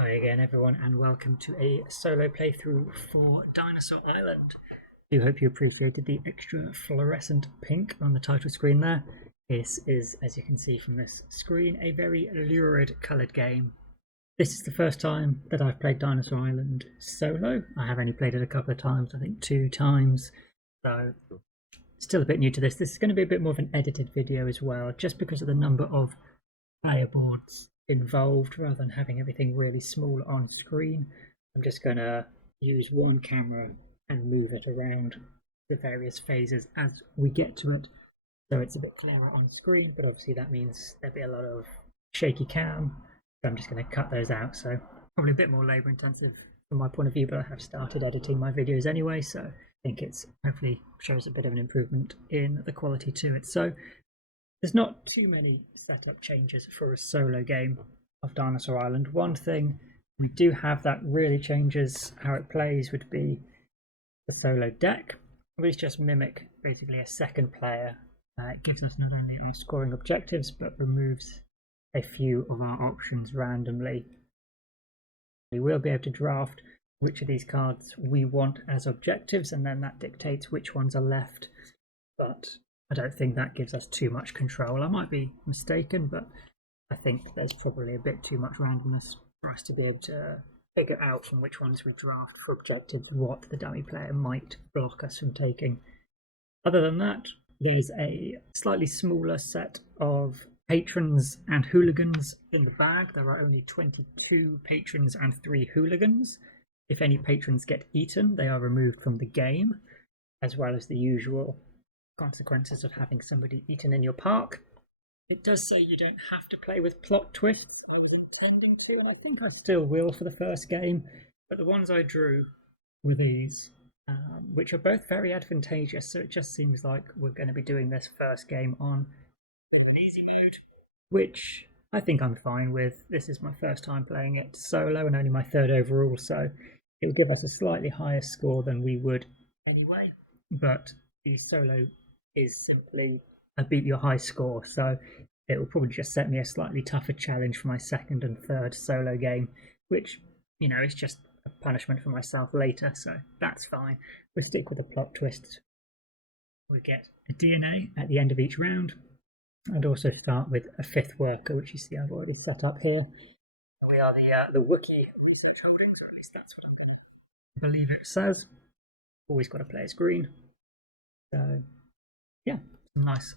Hi again, everyone, and welcome to a solo playthrough for Dinosaur Island. I do hope you appreciated the extra fluorescent pink on the title screen there. This is, as you can see from this screen, a very lurid coloured game. This is the first time that I've played Dinosaur Island solo. I have only played it a couple of times, I think 2 times, so still a bit new to this. This is going to be a bit more of an edited video as well, just because of the number of player boards involved rather than having everything really small on screen. I'm just going to use one camera and move it around the various phases as we get to it, so it's a bit clearer on screen, but obviously that means there'll be a lot of shaky cam, so I'm just going to cut those out. So probably a bit more labour intensive from my point of view, but I have started editing my videos anyway, so I think it's hopefully shows a bit of an improvement in the quality to it. So there's not too many setup changes for a solo game of Dinosaur Island. One thing we do have that really changes how it plays would be the solo deck, which just mimic basically a second player. It gives us not only our scoring objectives, but removes a few of our options randomly. We will be able to draft which of these cards we want as objectives, and then that dictates which ones are left. But I don't think that gives us too much control. I might be mistaken, but I think there's probably a bit too much randomness for us to be able to figure out from which ones we draft for objectives what the dummy player might block us from taking. Other than that, there's a slightly smaller set of patrons and hooligans in the bag. There are only 22 patrons and 3 hooligans. If any patrons get eaten, they are removed from the game, as well as the usual consequences of having somebody eaten in your park. It does say you don't have to play with plot twists. I was intending to, and I think I still will for the first game, but the ones I drew were these, which are both very advantageous, so it just seems like we're going to be doing this first game on easy mode, which I think I'm fine with. This is my first time playing it solo and only my 3rd overall, so it will give us a slightly higher score than we would anyway, but the solo is simply a beat your high score, so it will probably just set me a slightly tougher challenge for my 2nd and 3rd solo game, which, you know, is just a punishment for myself later, so that's fine. We'll stick with the plot twist. We get a DNA at the end of each round, and also start with a 5th worker, which you see I've already set up here. We are the Wookiee research or at least that's what I believe it says. Always got to play as green. So yeah, some nice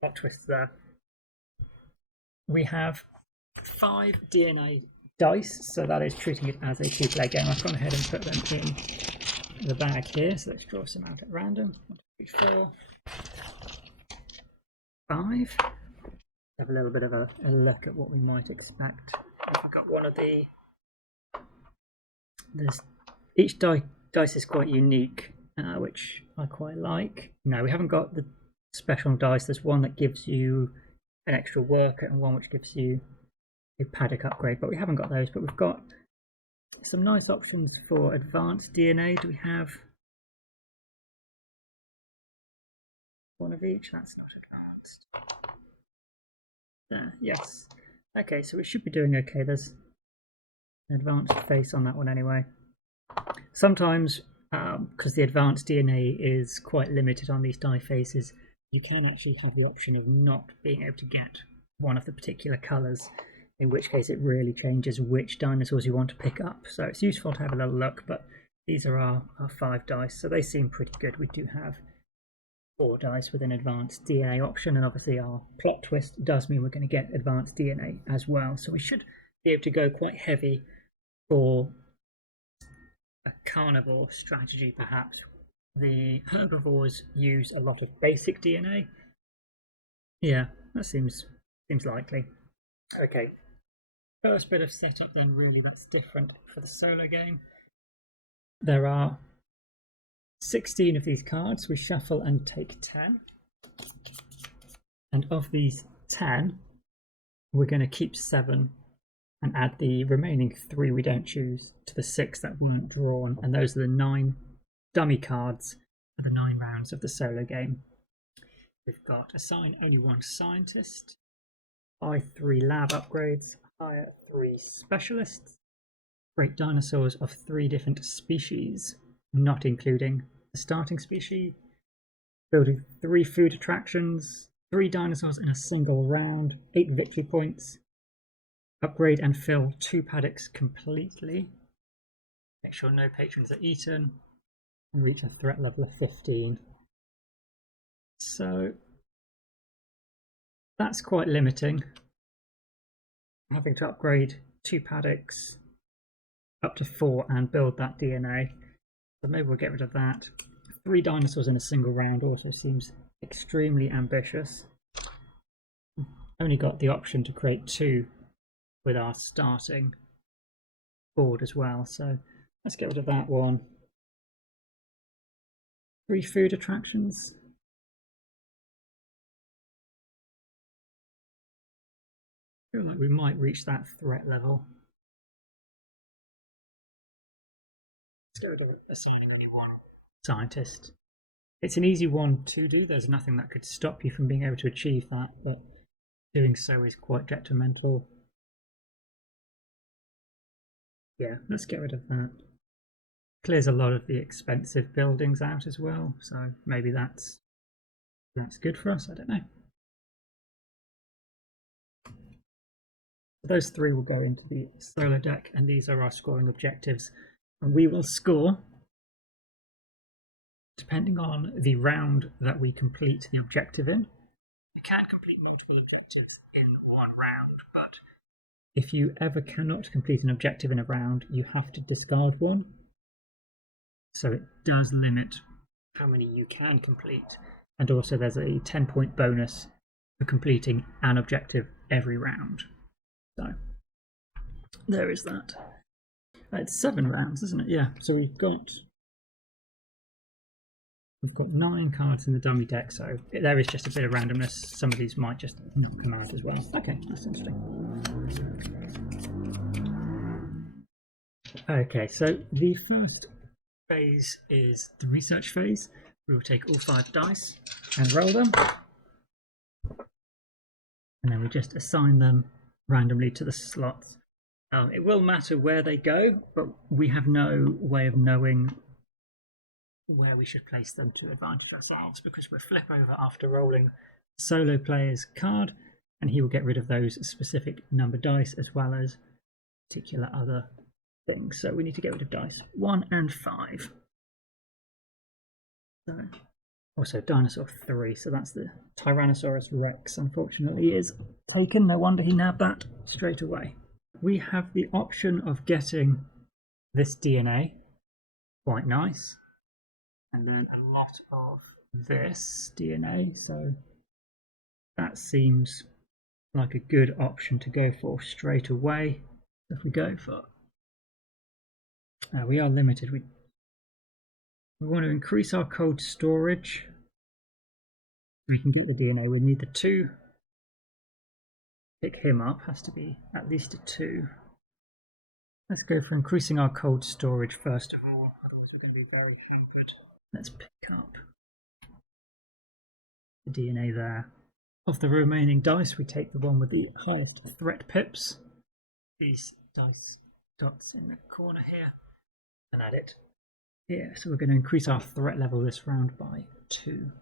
plot twists there. We have 5 DNA dice, so that is treating it as a 2-player game. I've gone ahead and put them in the bag here, so let's draw some out at random. 1, 2, 3, 4, 5. Have a little bit of a look at what we might expect. I've got one of the. Each dice is quite unique, which I quite like. No, we haven't got the special dice. There's one that gives you an extra worker and one which gives you a paddock upgrade, but we haven't got those. But we've got some nice options for advanced DNA. Do we have one of each? That's not advanced. There, yes. Okay, so we should be doing okay. There's an advanced face on that one anyway. Sometimes, because the advanced DNA is quite limited on these die faces, you can actually have the option of not being able to get one of the particular colours, in which case it really changes which dinosaurs you want to pick up. So it's useful to have a little look, but these are our 5 dice, so they seem pretty good. We do have 4 dice with an advanced DNA option, and obviously our plot twist does mean we're going to get advanced DNA as well, so we should be able to go quite heavy for a carnivore strategy perhaps. The herbivores use a lot of basic DNA. Yeah, that seems likely. Okay, first bit of setup then, really, that's different for the solo game. There are 16 of these cards. We shuffle and take 10. And of these 10, we're going to keep 7 and add the remaining 3 we don't choose to the 6 that weren't drawn. And those are the 9 dummy cards for the 9 rounds of the solo game. We've got assign only 1 scientist, buy 3 lab upgrades, hire 3 specialists, Great dinosaurs of 3 different species, not including the starting species. Building 3 food attractions, 3 dinosaurs in a single round, 8 victory points. Upgrade and fill 2 paddocks completely. Make sure no patrons are eaten. And reach a threat level of 15. So that's quite limiting. Having to upgrade 2 paddocks up to 4 and build that DNA. So maybe we'll get rid of that. 3 dinosaurs in a single round also seems extremely ambitious. Only got the option to create 2 with our starting board as well. So let's get rid of that one. 3 food attractions. I feel like we might reach that threat level. Let's go with assigning only 1 scientist. It's an easy one to do. There's nothing that could stop you from being able to achieve that, but doing so is quite detrimental. Yeah, let's get rid of that. Clears a lot of the expensive buildings out as well, so maybe that's good for us. I don't know. Those 3 will go into the solo deck, and these are our scoring objectives. And we will score depending on the round that we complete the objective in. You can complete multiple objectives in one round, but if you ever cannot complete an objective in a round, you have to discard one. So it does limit how many you can complete. And also there's a 10-point bonus for completing an objective every round. So there is that. It's 7 rounds, isn't it? Yeah. So we've got 9 cards in the dummy deck, so there is just a bit of randomness. Some of these might just not come out as well. Okay, that's interesting. Okay, so the first phase is the research phase. We will take all 5 dice and roll them, and then we just assign them randomly to the slots. It will matter where they go, but we have no way of knowing where we should place them to advantage ourselves, because we'll flip over after rolling solo player's card, and he will get rid of those specific number dice as well as particular other things. So we need to get rid of dice 1 and 5. So also dinosaur 3, so that's the Tyrannosaurus Rex, unfortunately is taken. No wonder he nabbed that straight away. We have the option of getting this DNA, quite nice, and then a lot of this DNA, so that seems like a good option to go for straight away. If we go for, we are limited. We want to increase our cold storage. We can get the DNA. We need the 2. Pick him up, has to be at least a 2. Let's go for increasing our cold storage first of all, otherwise we're going to be very hampered. Let's pick up the DNA there. Of the remaining dice, we take the one with the highest threat pips, these dice dots in the corner here, and add it here. So we're going to increase our threat level this round by 2.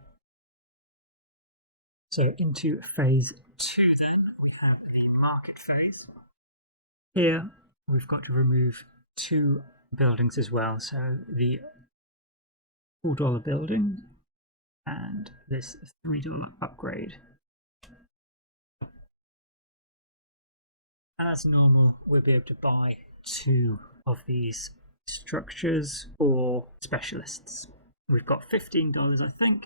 So into phase 2 then, we have the market phase. Here we've got to remove 2 buildings as well, so the $4 building and this $3 upgrade. As normal, we'll be able to buy 2 of these structures or specialists. We've got $15, I think.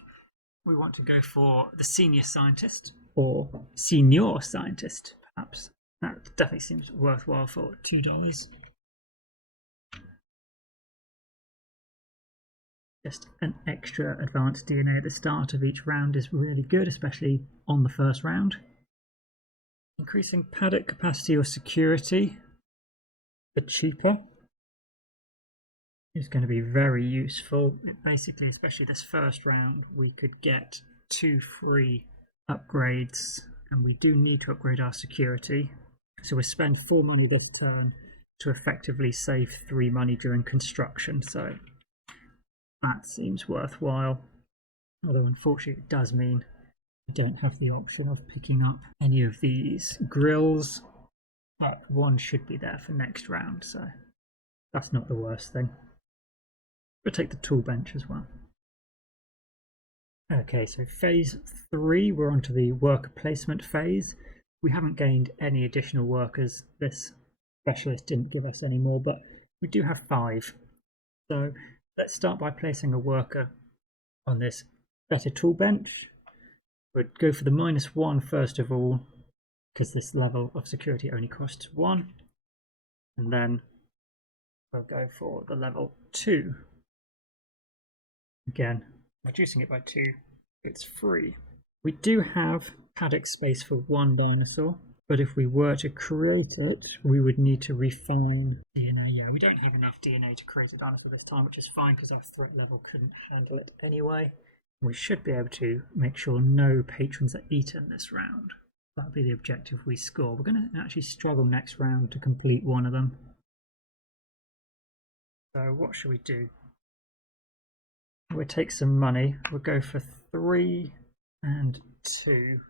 We want to go for the senior scientist or senior scientist, perhaps. That definitely seems worthwhile for $2. Just an extra advanced DNA at the start of each round is really good, especially on the first round. Increasing paddock capacity or security for cheaper is going to be very useful. Basically, especially this first round, we could get 2 free upgrades, and we do need to upgrade our security. So we'll spend 4 money this turn to effectively save 3 money during construction, so that seems worthwhile. Although unfortunately it does mean I don't have the option of picking up any of these grills, but one should be there for next round, so that's not the worst thing. We'll take the tool bench as well. Okay, so phase 3, we're on to the worker placement phase. We haven't gained any additional workers. This specialist didn't give us any more, but we do have 5. So let's start by placing a worker on this better tool bench. We'll go for the -1 first of all, because this level of security only costs 1. And then we'll go for the level 2. Again, reducing it by 2, it's free. We do have paddock space for 1 dinosaur, but if we were to create it, we would need to refine DNA. Yeah, we don't have enough DNA to create a dinosaur this time, which is fine because our threat level couldn't handle it anyway. We should be able to make sure no patrons are eaten this round. That'll be the objective we score. We're going to actually struggle next round to complete one of them. So what should we do? We'll take some money. We'll go for 3 and 2.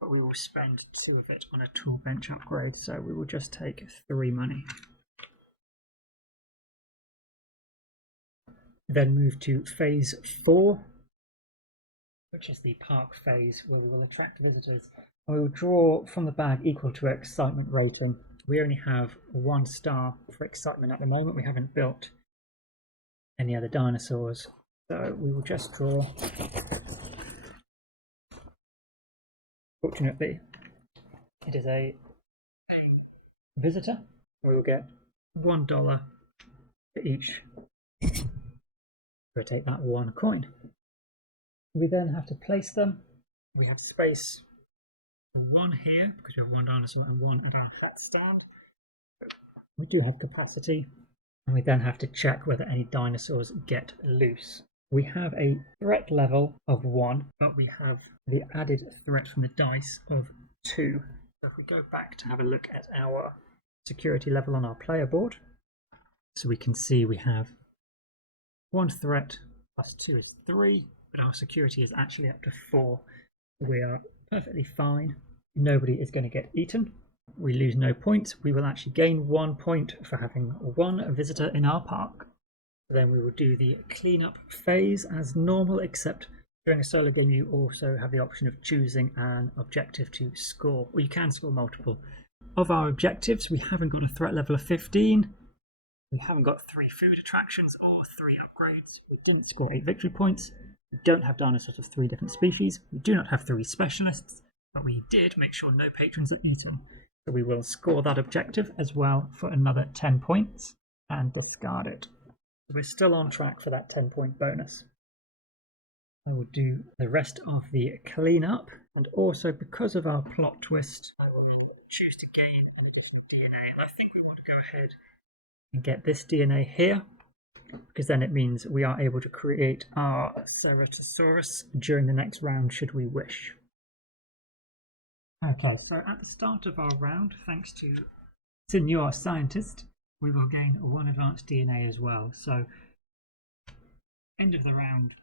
But we will spend 2 of it on a tool bench upgrade. So we will just take 3 money. Then move to phase 4, which is the park phase, where we will attract visitors. And we will draw from the bag equal to excitement rating. We only have 1 star for excitement at the moment. We haven't built any other dinosaurs, so we will just draw. Fortunately, it is a visitor. We will get $1 for each. We'll take that 1 coin. We then have to place them. We have space for 1 here because we have 1 dinosaur and 1 at our flat stand. We do have capacity, and we then have to check whether any dinosaurs get loose. We have a threat level of 1, but we have the added threat from the dice of 2. So if we go back to have a look at our security level on our player board, so we can see we have 1 threat plus 2 is 3, but our security is actually up to 4. We are perfectly fine. Nobody is going to get eaten. We lose no points. We will actually gain 1 point for having 1 visitor in our park. Then we will do the cleanup phase as normal, except during a solo game you also have the option of choosing an objective to score. Well, you can score multiple. Of our objectives, we haven't got a threat level of 15. We haven't got 3 food attractions or 3 upgrades. We didn't score 8 victory points. We don't have dinosaurs of 3 different species. We do not have 3 specialists, but we did make sure no patrons are eaten. So we will score that objective as well for another 10 points and discard it. We're still on track for that 10-point bonus. I will do the rest of the cleanup, and also because of our plot twist, I will choose to gain an additional DNA. And I think we want to go ahead and get this DNA here, because then it means we are able to create our Ceratosaurus during the next round should we wish. Okay, so at the start of our round, thanks to Senior Scientist, we will gain 1 advanced DNA as well. So end of the round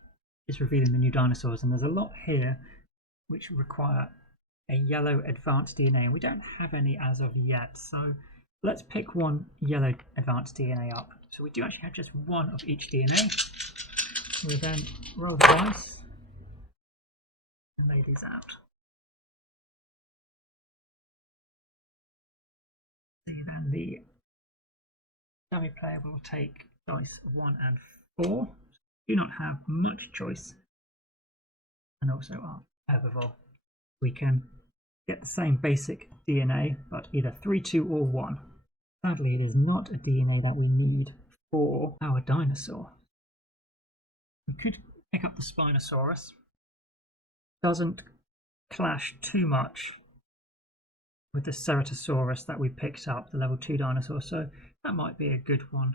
is revealing the new dinosaurs, and there's a lot here which require a yellow advanced DNA, and we don't have any as of yet. So let's pick 1 yellow advanced DNA up. So we do actually have just 1 of each DNA. We then roll the dice and lay these out. See, then the dummy player will take dice 1 and 4. Do not have much choice. And also our herbivore. We can get the same basic DNA, but either 3, 2 or 1. Sadly, it is not a DNA that we need for our dinosaur. We could pick up the Spinosaurus. Doesn't clash too much with the Ceratosaurus that we picked up, the level 2 dinosaur, so that might be a good one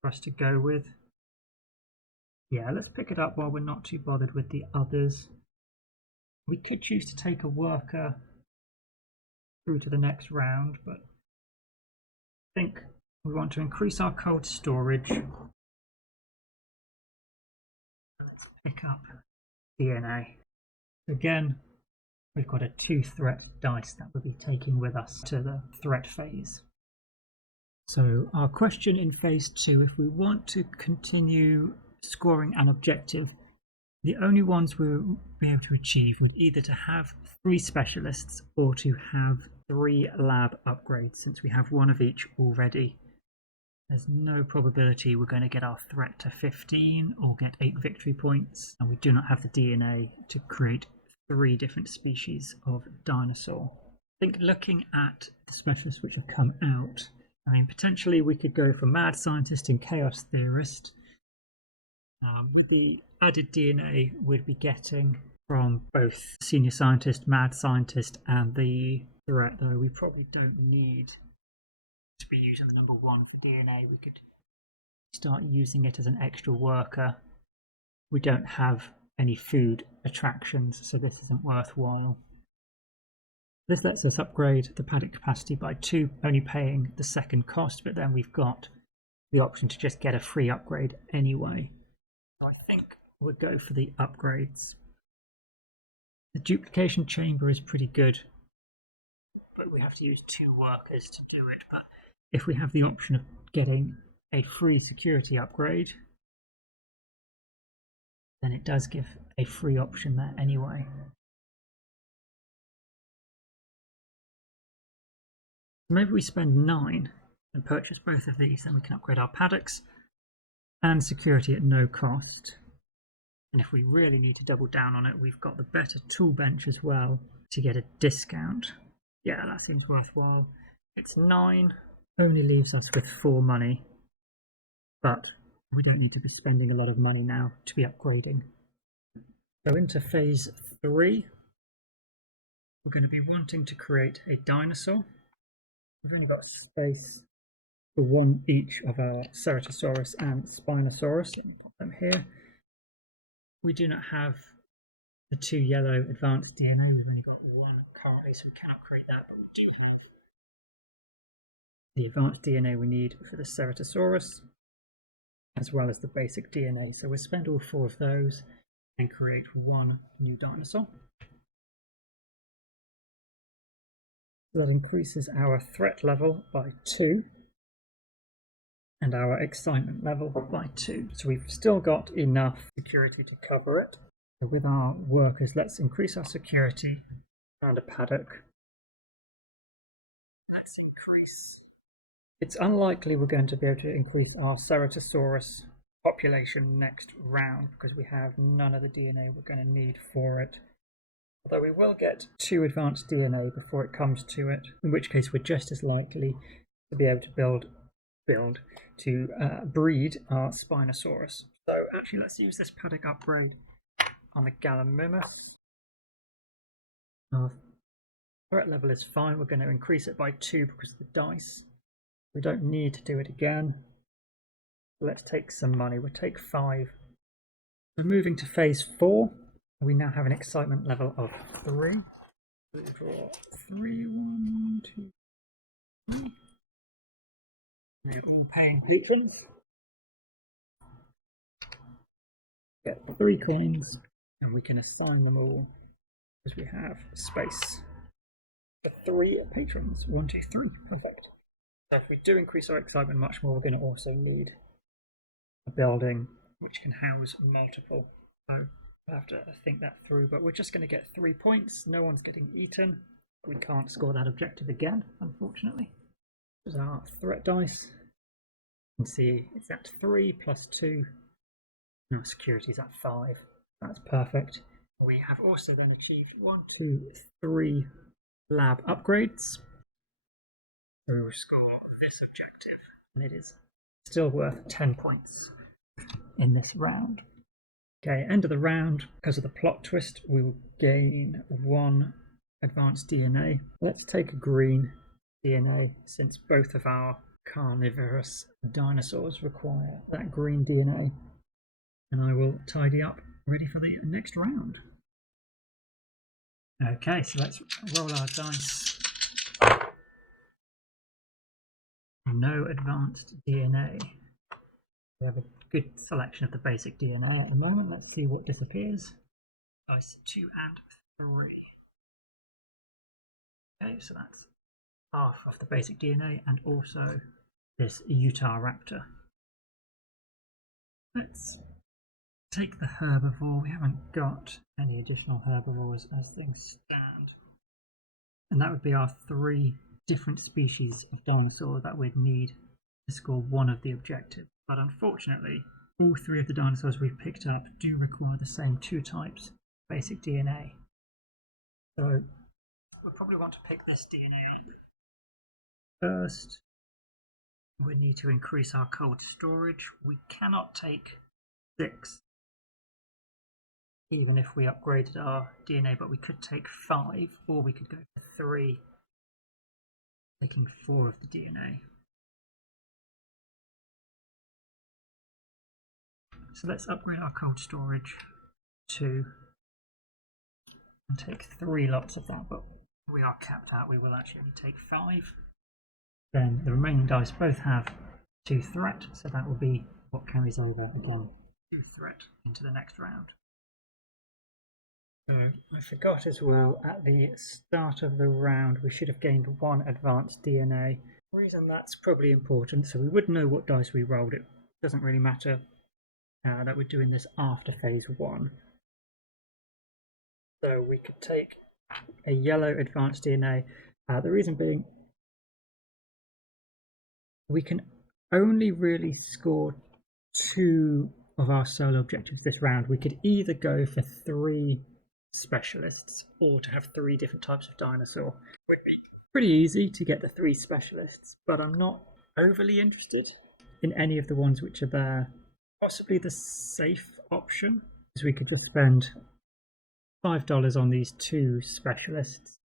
for us to go with. Yeah, let's pick it up while we're not too bothered with the others. We could choose to take a worker through to the next round, but think we want to increase our cold storage. Let's pick up DNA. Again, we've got a 2-threat dice that we'll be taking with us to the threat phase. So our question in phase 2, if we want to continue scoring an objective, the only ones we'll be able to achieve would either to have 3 specialists or to have 3 lab upgrades, since we have 1 of each already. There's no probability we're going to get our threat to 15 or get 8 victory points, and we do not have the DNA to create 3 different species of dinosaur. I think looking at the specialists which have come out, I mean, potentially we could go for Mad Scientist and Chaos Theorist. With the added DNA we'd be getting from both Senior Scientist, Mad Scientist, and the threat, though we probably don't need to be using the number 1 for DNA. We could start using it as an extra worker. We don't have any food attractions, so this isn't worthwhile. This lets us upgrade the paddock capacity by 2, only paying the second cost, but then we've got the option to just get a free upgrade anyway. So I think we'll go for the upgrades. The duplication chamber is pretty good, but we have to use 2 workers to do it. But if we have the option of getting a free security upgrade, then it does give a free option there anyway. Maybe we spend 9 and purchase both of these, then we can upgrade our paddocks and security at no cost. And if we really need to double down on it, we've got the better tool bench as well to get a discount. Yeah, that seems worthwhile. It's 9, only leaves us with 4 money, but we don't need to be spending a lot of money now to be upgrading. So into phase 3, we're going to be wanting to create a dinosaur. We've only got space for 1 each of our Ceratosaurus and Spinosaurus. Let me put them here. We do not have the 2 yellow advanced DNA. We've only got 1 currently, so we cannot create that, but we do have the advanced DNA we need for the Ceratosaurus, as well as the basic DNA. So we'll spend all 4 of those and create 1 new dinosaur. That increases our threat level by 2 and our excitement level by 2. So we've still got enough security to cover it. So with our workers, let's increase our security around a paddock. Let's increase. It's unlikely we're going to be able to increase our Ceratosaurus population next round because we have none of the DNA we're going to need for it. Although we will get 2 advanced DNA before it comes to it, in which case we're just as likely to be able to breed our Spinosaurus. So actually let's use this paddock upgrade on the Gallimimus. Our threat level is fine. We're going to increase it by 2 because of the dice. We don't need to do it again. Let's take some money. We'll take 5. We're moving to phase 4. We now have an excitement level of 3. We'll draw 3, 1, 2, 3. We're all paying patrons. Get 3 coins, and we can assign them all because we have space for 3 patrons. 1, 2, 3. Perfect. So if we do increase our excitement much more, we're going to also need a building which can house multiple. So we'll have to think that through, but we're just going to get 3 points. No one's getting eaten. We can't score that objective again, unfortunately. There's our threat dice. You can see it's at 3 plus 2. Our security's at 5. That's perfect. We have also then achieved 1, 2, 3 lab upgrades. We will score this objective, and it is still worth 10 points in this round. Okay, end of the round, because of the plot twist, we will gain 1 advanced DNA. Let's take a green DNA, since both of our carnivorous dinosaurs require that green DNA. And I will tidy up, ready for the next round. Okay, so let's roll our dice. no advanced DNA. We have a good selection of the basic DNA at the moment. Let's see what disappears. Dice 2 and 3. Okay, so that's half of the basic DNA and also this Utah raptor. Let's take the herbivore. We haven't got any additional herbivores as things stand. And that would be our 3 different species of dinosaur that we'd need to score one of the objectives. But unfortunately, all 3 of the dinosaurs we've picked up do require the same 2 types of basic DNA. So we'll probably want to pick this DNA up. First, we need to increase our cold storage. We cannot take 6, even if we upgraded our DNA, but we could take 5, or we could go for 3, taking 4 of the DNA. So let's upgrade our cold storage to and take 3 lots of that, but we are capped out. We will actually only take 5. Then the remaining dice both have 2 threat, so that will be what carries over again 2 threat into the next round. I forgot as well, at the start of the round we should have gained 1 advanced DNA. The reason that's probably important, so we would know what dice we rolled. It doesn't really matter that we're doing this after phase 1. So we could take a yellow advanced DNA. The reason being, we can only really score 2 of our solo objectives this round. We could either go for 3 specialists or to have 3 different types of dinosaur. It would be pretty easy to get the 3 specialists, but I'm not overly interested in any of the ones which are there. Possibly the safe option is we could just spend $5 on these 2 specialists,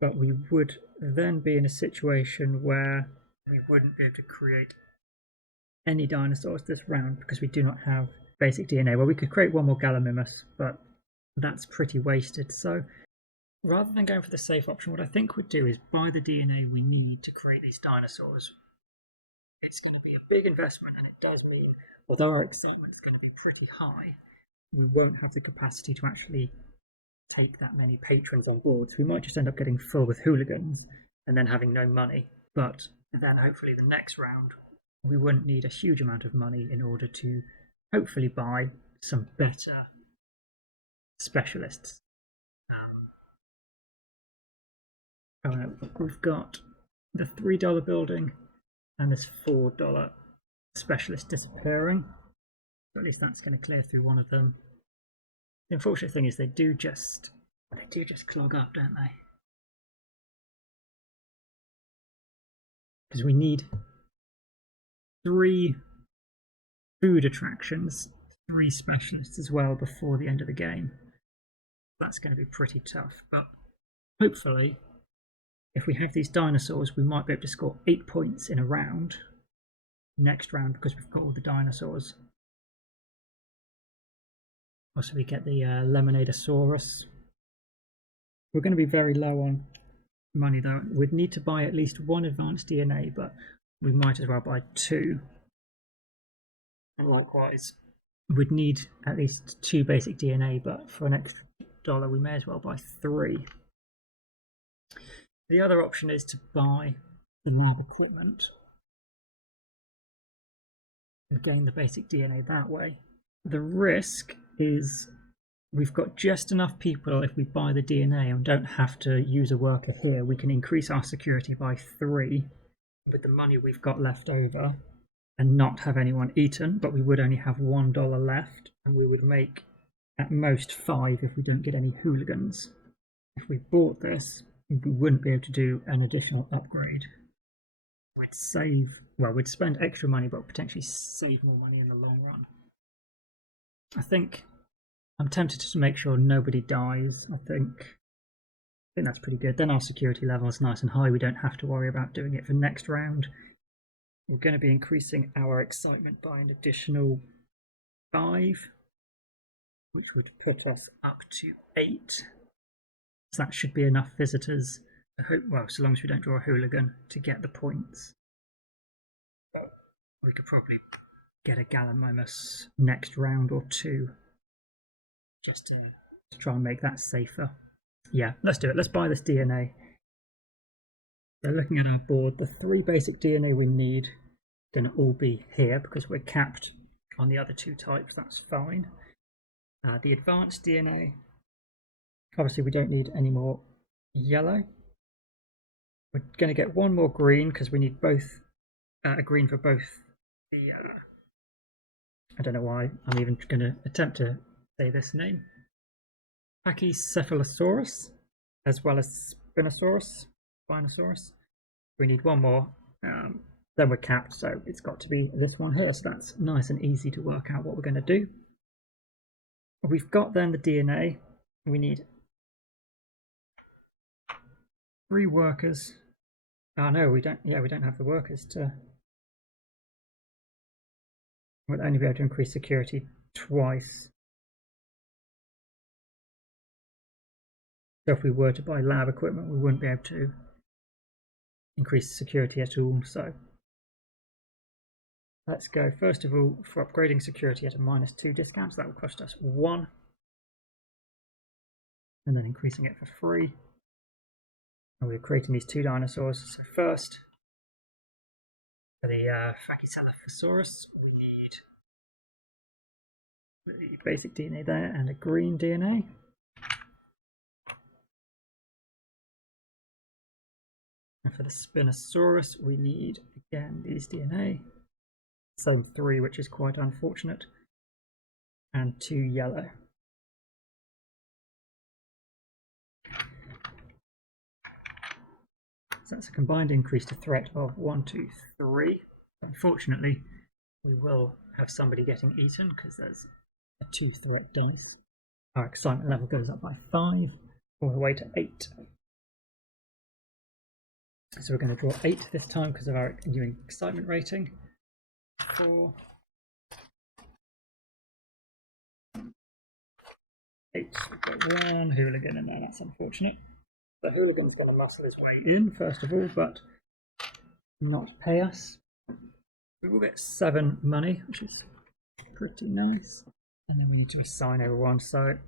but we would then be in a situation where we wouldn't be able to create any dinosaurs this round because we do not have basic DNA. Well, we could create 1 more Gallimimus, but that's pretty wasted. So rather than going for the safe option, what I think we'd do is buy the DNA we need to create these dinosaurs. It's going to be a big investment, and it does mean, although our excitement is going to be pretty high, we won't have the capacity to actually take that many patrons on board. So we might just end up getting full with hooligans and then having no money. But then hopefully the next round we wouldn't need a huge amount of money in order to hopefully buy some better specialists. We've got the $3 building and this $4 specialist disappearing. So at least that's going to clear through one of them. The unfortunate thing is they do just clog up, don't they? Because we need 3 food attractions, 3 specialists as well before the end of the game. That's going to be pretty tough, but hopefully if we have these dinosaurs we might be able to score 8 points in a round next round because we've got all the dinosaurs. Also we get the Lemonadosaurus. We're going to be very low on money though. We'd need to buy at least 1 advanced DNA, but we might as well buy 2. And likewise, we'd need at least 2 basic DNA, but for an extra $1 we may as well buy 3. The other option is to buy the lab equipment and gain the basic DNA that way. The risk is we've got just enough people. If we buy the DNA and don't have to use a worker here, we can increase our security by 3 with the money we've got left over and not have anyone eaten, but we would only have $1 left, and we would make at most 5 if we don't get any hooligans. If we bought this, we wouldn't be able to do an additional upgrade. We'd we'd spend extra money, but potentially save more money in the long run. I think I'm tempted to make sure nobody dies. I think that's pretty good. Then our security level is nice and high. We don't have to worry about doing it for next round. We're going to be increasing our excitement by an additional 5, which would put us up to 8. So that should be enough visitors, so long as we don't draw a hooligan, to get the points. We could probably get a Gallimimus next round or two, just to try and make that safer. Yeah, let's do it. Let's buy this DNA. So looking at our board, the 3 basic DNA we need are going to all be here because we're capped on the other 2 types. That's fine. The advanced DNA, obviously we don't need any more yellow. We're going to get 1 more green because we need both a green for both the I don't know why I'm even going to attempt to say this name, Pachycephalosaurus, as well as Spinosaurus. We need 1 more, then we're capped, so it's got to be this one here. So that's nice and easy to work out what we're going to do. We've got then the DNA. We need 3 workers. Oh no, we don't. Yeah, we don't have the workers to. We'll only be able to increase security twice. So if we were to buy lab equipment, we wouldn't be able to increase security at all. So let's go first of all for upgrading security at a -2 discount. So that will cost us 1, and then increasing it for free. And we're creating these 2 dinosaurs. So first, for the Pachycephalosaurus, we need the basic DNA there and a green DNA. And for the Spinosaurus, we need again these DNA. Same 3, which is quite unfortunate, and 2 yellow. So that's a combined increase to threat of 1, 2, 3. Unfortunately, we will have somebody getting eaten because there's a 2 threat dice. Our excitement level goes up by 5, all the way to 8. So we're going to draw 8 this time because of our new excitement rating. 4, 8. We've got 1 hooligan in there. That's unfortunate. The hooligan's going to muscle his way in first of all, but not pay us. We will get 7 money, which is pretty nice. And then we need to assign everyone. So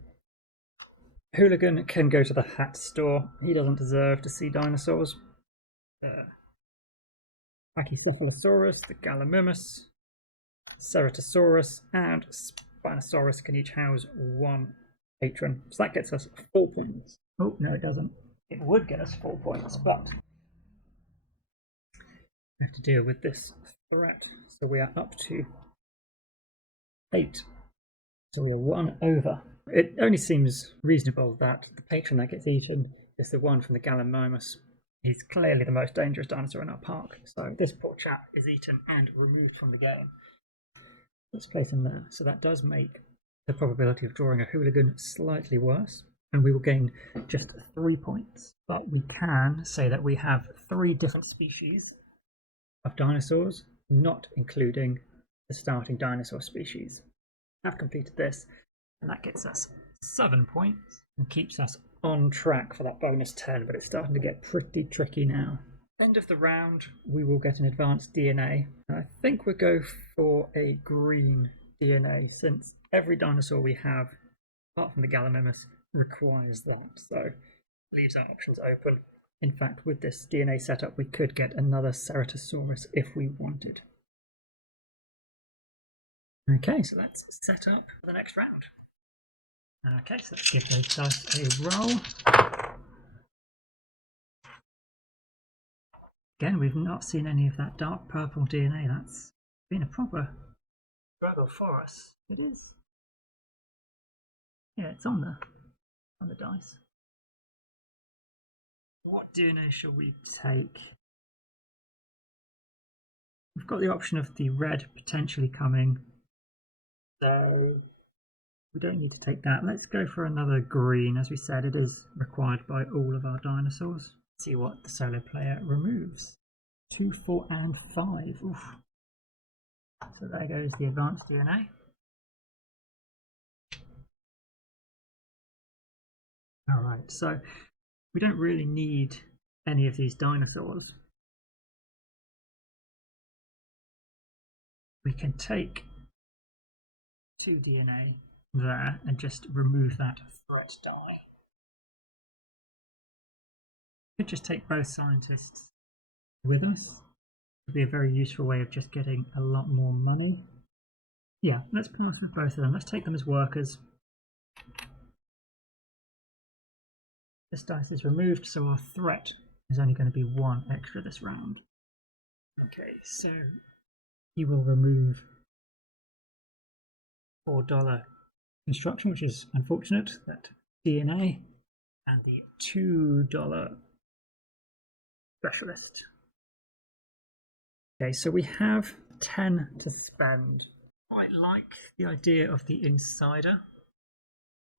hooligan can go to the hat store. He doesn't deserve to see dinosaurs. The Pachycephalosaurus, the Gallimimus, Ceratosaurus, and Spinosaurus can each house 1 patron. So that gets us 4 points. Oh, no, it doesn't. It would get us 4 points, but we have to deal with this threat. So we are up to 8. So we are 1 over. It only seems reasonable that the patron that gets eaten is the one from the Gallimimus. He's clearly the most dangerous dinosaur in our park. So this poor chap is eaten and removed from the game. Let's place him there. So that does make the probability of drawing a hooligan slightly worse. And we will gain just 3 points. But we can say that we have 3 different species of dinosaurs, not including the starting dinosaur species. I've completed this, and that gets us 7 points and keeps us on track for that bonus 10, but it's starting to get pretty tricky now. End of the round, we will get an advanced DNA. And I think we'll go for a green DNA, since every dinosaur we have, apart from the Gallimimus, requires that, so leaves our options open. In fact, with this DNA setup, we could get another Ceratosaurus if we wanted. Okay, so let's set up for the next round. Okay, so let's give those dice a roll. Again, we've not seen any of that dark purple DNA. That's been a proper struggle for us. It is. Yeah, it's on the dice. What DNA shall we take? We've got the option of the red potentially coming, so we don't need to take that. Let's go for another green. As we said, it is required by all of our dinosaurs. Let's see what the solo player removes. 2, 4, and 5. Oof. So there goes the advanced DNA. Alright, so we don't really need any of these dinosaurs. we can take 2 DNA there and just remove that threat die. We could just take both scientists with us. It would be a very useful way of just getting a lot more money. Yeah, let's pass with both of them. Let's take them as workers. This dice is removed, so our threat is only going to be 1 extra this round. Okay, so he will remove $4 construction, which is unfortunate, that DNA, and the $2 specialist. Okay, so we have 10 to spend. Quite like the idea of the insider.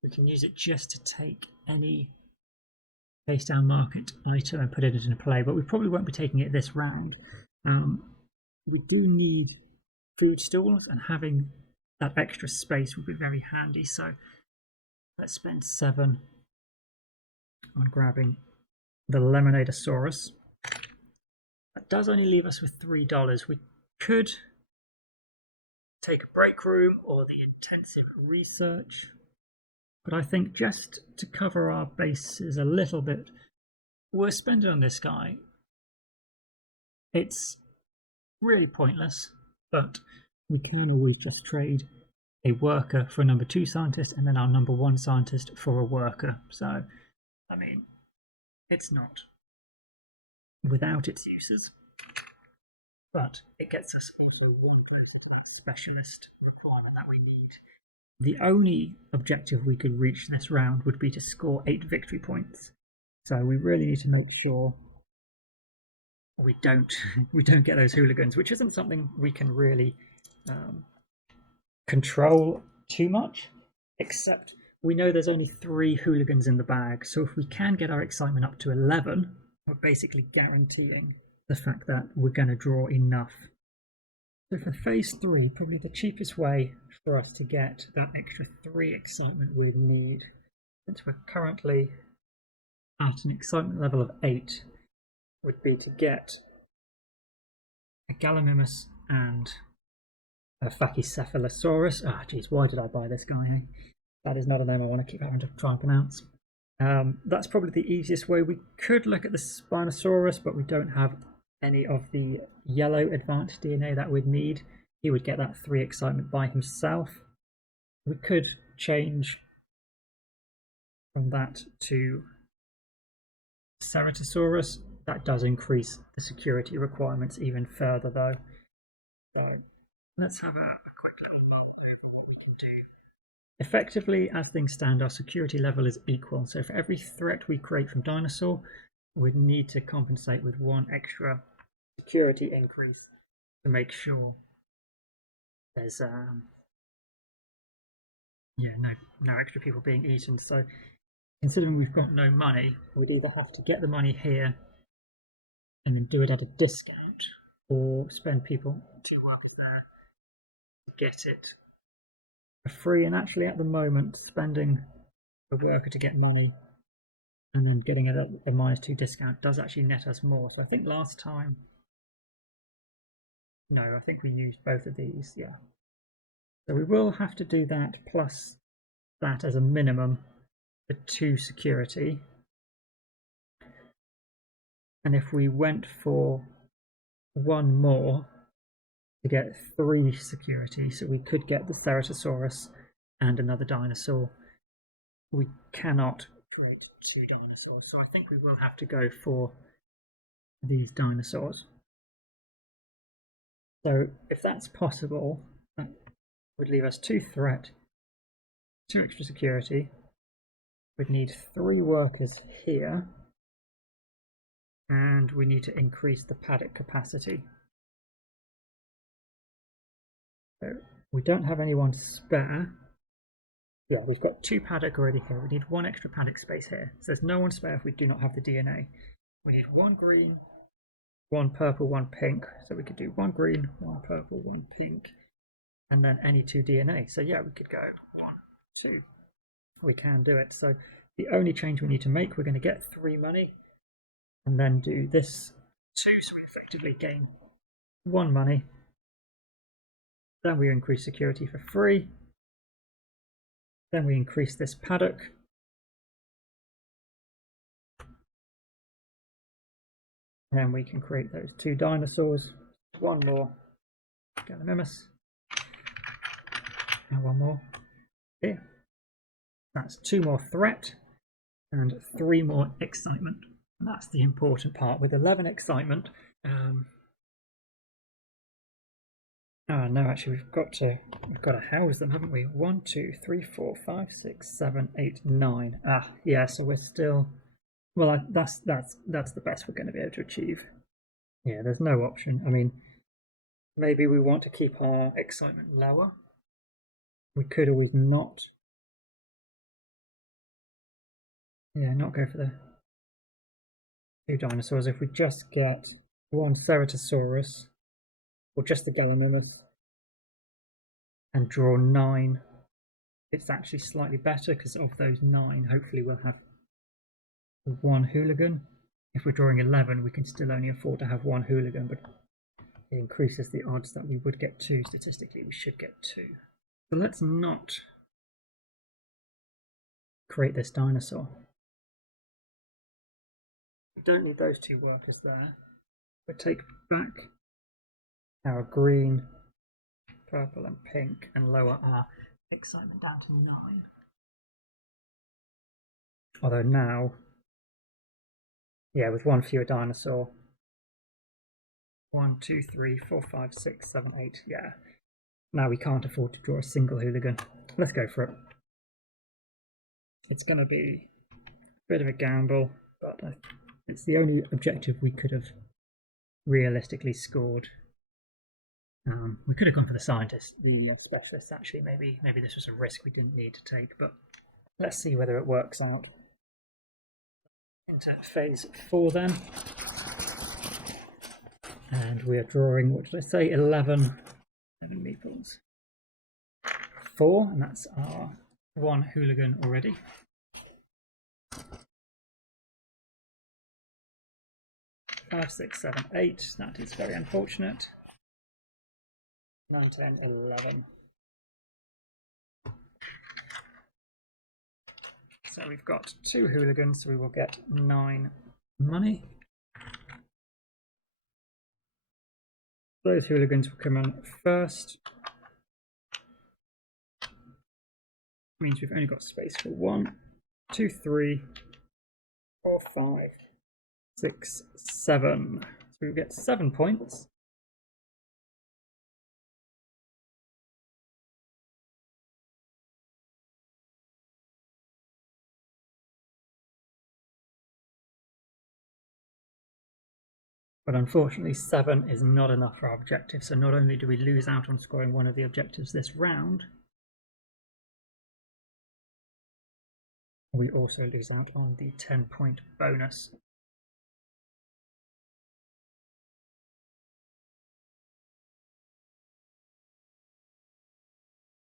We can use it just to take any face down market item and put it into play, but we probably won't be taking it this round. We do need food stalls, and having that extra space would be very handy. So let's spend 7 on grabbing the Lemonadosaurus. That does only leave us with $3. We could take a break room or the intensive research, but I think just to cover our bases a little bit, we're spending on this guy. It's really pointless, but we can always just trade a worker for a number 2 scientist and then our number 1 scientist for a worker. So, I mean, it's not without its uses, but it gets us also 1 specialist requirement that we need. The only objective we could reach this round would be to score 8 victory points. So we really need to make sure we don't get those hooligans, which isn't something we can really control too much, except we know there's only 3 hooligans in the bag. So if we can get our excitement up to 11, we're basically guaranteeing the fact that we're going to draw enough. So for phase 3, probably the cheapest way for us to get that extra 3 excitement we'd need, since we're currently at an excitement level of 8, would be to get a Gallimimus and a Pachycephalosaurus. Ah, geez, why did I buy this guy? Eh? That is not a name I want to keep having to try and pronounce. That's probably the easiest way. We could look at the Spinosaurus, but we don't have any of the yellow advanced DNA that we'd need. He would get that 3 excitement by himself. We could change from that to Ceratosaurus. That does increase the security requirements even further though. So let's have a quick little look over what we can do. Effectively, as things stand, our security level is equal. So for every threat we create from Dinosaur, we'd need to compensate with 1 extra security increase to make sure there's no extra people being eaten. So considering we've got no money, we'd either have to get the money here and then do it at a discount, or spend 2 workers there to get it for free. And actually at the moment, spending a worker to get money and then getting it at a -2 discount does actually net us more. So I think last time, no, I think we used both of these, yeah. So we will have to do that plus that as a minimum for 2 security. And if we went for 1 more to get 3 security, so we could get the Ceratosaurus and another dinosaur, we cannot create 2 dinosaurs. So I think we will have to go for these dinosaurs. So if that's possible, that would leave us 2 threat, 2 extra security. We'd need 3 workers here, and we need to increase the paddock capacity. So we don't have anyone spare. Yeah, we've got 2 paddock already here. We need 1 extra paddock space here. So there's no one spare if we do not have the DNA. We need 1 green, 1 purple, 1 pink. So we could do 1 green, 1 purple, 1 pink, and then any 2 DNA. So yeah, we could go 1, 2. We can do it. So the only change we need to make, we're going to get 3 money and then do this 2, so we effectively gain 1 money Then we increase security for 3. Then we increase this paddock. Then we can create those 2 dinosaurs. 1 more Gallimimus. And 1 more here. That's 2 more threat and 3 more excitement. And that's the important part. With 11 excitement, oh no, actually we've got to house them, haven't we? 1, 2, 3, 4, 5, 6, 7, 8, 9. Ah, yeah. So we're still, well, that's the best we're going to be able to achieve. Yeah, there's no option. I mean, maybe we want to keep our excitement lower. We could always not. Yeah, not go for the 2 dinosaurs. If we just get 1 Ceratosaurus, or just the Gallimimus, and draw 9, it's actually slightly better because of those 9, hopefully we'll have 1 hooligan. If we're drawing 11, we can still only afford to have 1 hooligan, but it increases the odds that we would get 2. Statistically, we should get 2. So let's not create this dinosaur. We don't need those 2 workers there. We'll take back our green, purple and pink and lower our excitement down to 9. Although now, yeah, with 1 fewer dinosaur, 1, 2, 3, 4, 5, 6, 7, 8, yeah. Now we can't afford to draw a single hooligan. Let's go for it. It's going to be a bit of a gamble, but it's the only objective we could have realistically scored. We could have gone for the scientist, the specialist. Actually, maybe this was a risk we didn't need to take, but let's see whether it works out. Into phase 4 then, and we are drawing, what did I say, 11 meeples. 4, and that's our 1 hooligan already. Five, 6, 7, 8. That is very unfortunate. 9, 10, 11. So we've got 2 hooligans, so we will get 9 money. Those hooligans will come in first. Means we've only got space for 1, 2, 3, 4, 5, 6, 7. So we get 7 points. But unfortunately 7 is not enough for our objective, so not only do we lose out on scoring one of the objectives this round, we also lose out on the 10-point bonus.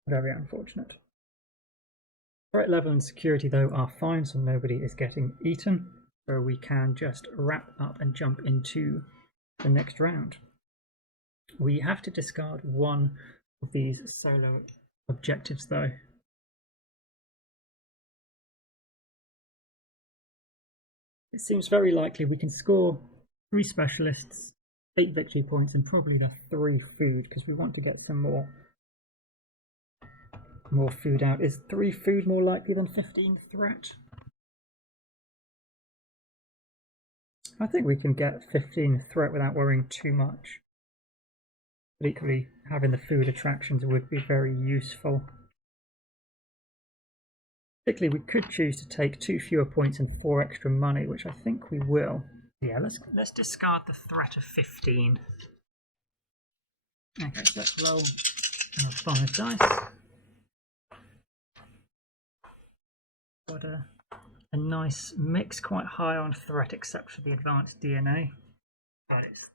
Very unfortunate. Threat level and security though are fine, so nobody is getting eaten, so we can just wrap up and jump into the next round. We have to discard 1 of these solo objectives though. It seems very likely we can score 3 specialists, 8 victory points, and probably the 3 food, because we want to get some more food out. Is 3 food more likely than 15 threat? I think we can get 15 threat without worrying too much. But equally, having the food attractions would be very useful. Particularly, we could choose to take 2 fewer points and 4 extra money, which I think we will. Yeah, let's discard the threat of 15. Okay, so let's roll our 5 dice. Got a nice mix, quite high on threat except for the advanced DNA. But it's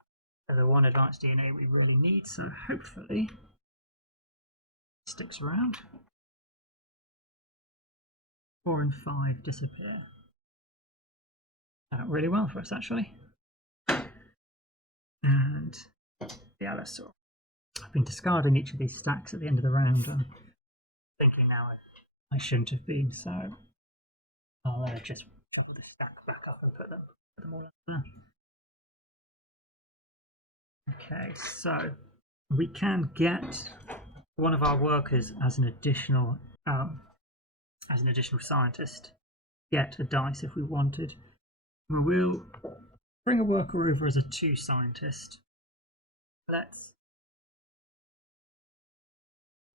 the 1 advanced DNA we really need, so hopefully it sticks around. 4 and 5 disappear. Really well for us actually. And the Allosaur. I've been discarding each of these stacks at the end of the round. I'm thinking now I shouldn't have been, so I'll just shuffle this stack back up and put them all up there. Okay, so we can get one of our workers as an additional scientist. Get a dice if we wanted. We will bring a worker over as a 2 scientist. Let's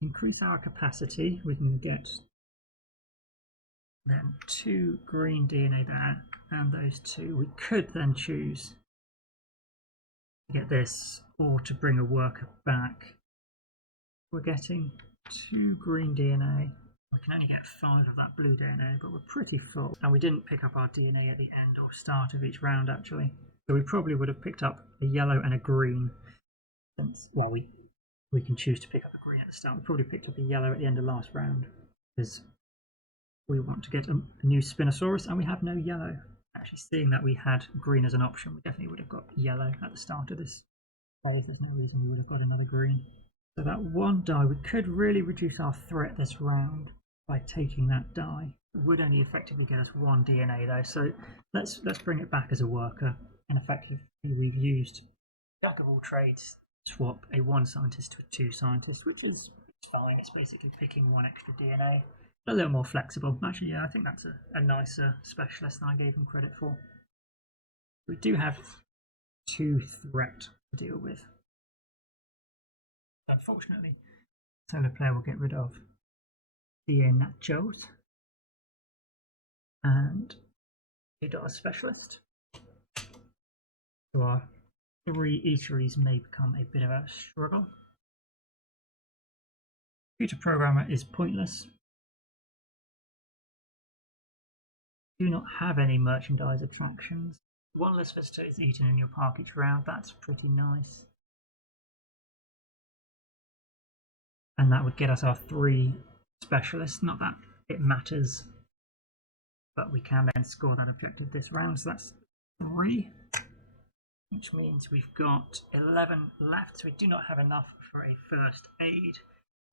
increase our capacity. We can get then 2 green DNA there, and those 2. We could then choose to get this or to bring a worker back. We're getting 2 green DNA. We can only get 5 of that blue DNA, but we're pretty full. And we didn't pick up our DNA at the end or start of each round, actually. So we probably would have picked up a yellow and a green. Since, well, we can choose to pick up a green at the start. We probably picked up a yellow at the end of last round, because we want to get a new Spinosaurus, and we have no yellow. Actually, seeing that we had green as an option, we definitely would have got yellow at the start of this phase. There's no reason we would have got another green. So that 1 die, we could really reduce our threat this round by taking that die. It would only effectively get us 1 DNA though, so let's bring it back as a worker. And effectively we've used jack of all trades, swap a 1 scientist to a 2 scientist, which is fine. It's basically picking 1 extra DNA. A little more flexible. Actually, yeah, I think that's a nicer specialist than I gave him credit for. We do have 2 threat to deal with. Unfortunately, Solo Player will get rid of DA Nachos and a specialist. So our 3 eateries may become a bit of a struggle. Computer Programmer is pointless. Do not have any merchandise attractions. 1 less visitor is eaten in your park each round. That's pretty nice. And that would get us our 3 specialists. Not that it matters, but we can then score that objective this round. So that's 3, which means we've got 11 left. So we do not have enough for a first aid.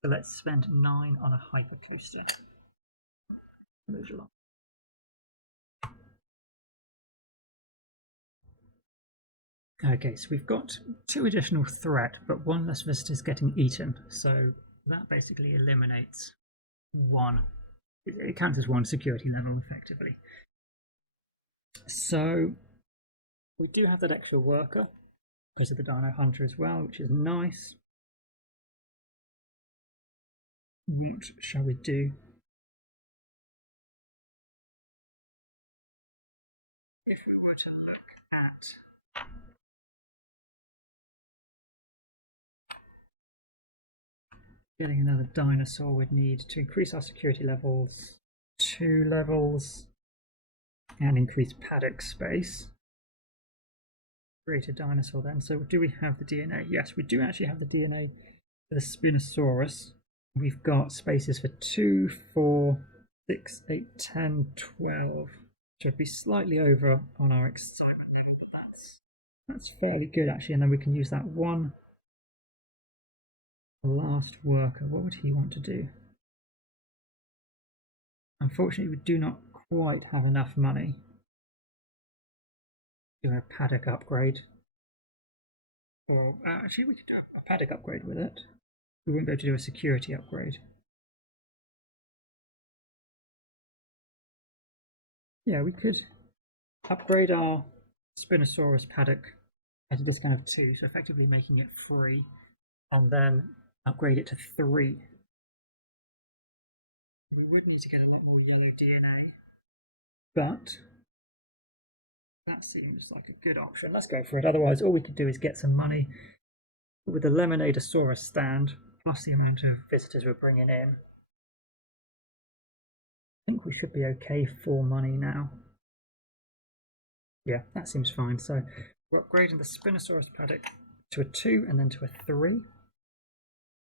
So let's spend 9 on a hypercoaster. Move along. Okay, so we've got 2 additional threat, but 1 less visitors getting eaten. So that basically eliminates 1. It counts as 1 security level, effectively. So we do have that extra worker because of the Dino Hunter as well, which is nice. What shall we do? If we were to look at getting another dinosaur, we'd need to increase our security levels 2 levels and increase paddock space. Create a dinosaur then. So do we have the DNA? Yes, we do actually have the DNA for the Spinosaurus. We've got spaces for 2, 4, 6, 8, 10, 12. Should be slightly over on our excitement rating, but that's fairly good actually. And then we can use that 1 last worker. What would he want to do? Unfortunately, we do not quite have enough money to do a paddock upgrade. Or actually, we could do a paddock upgrade with it. We wouldn't be able to do a security upgrade. Yeah, we could upgrade our Spinosaurus paddock at a discount of 2, so effectively making it free, and then upgrade it to 3. We would need to get a lot more yellow DNA, but that seems like a good option. Let's go for it. Otherwise, all we could do is get some money. But with the Lemonadosaurus stand, plus the amount of visitors we're bringing in, I think we should be okay for money now. Yeah, that seems fine. So we're upgrading the Spinosaurus paddock to a 2 and then to a 3.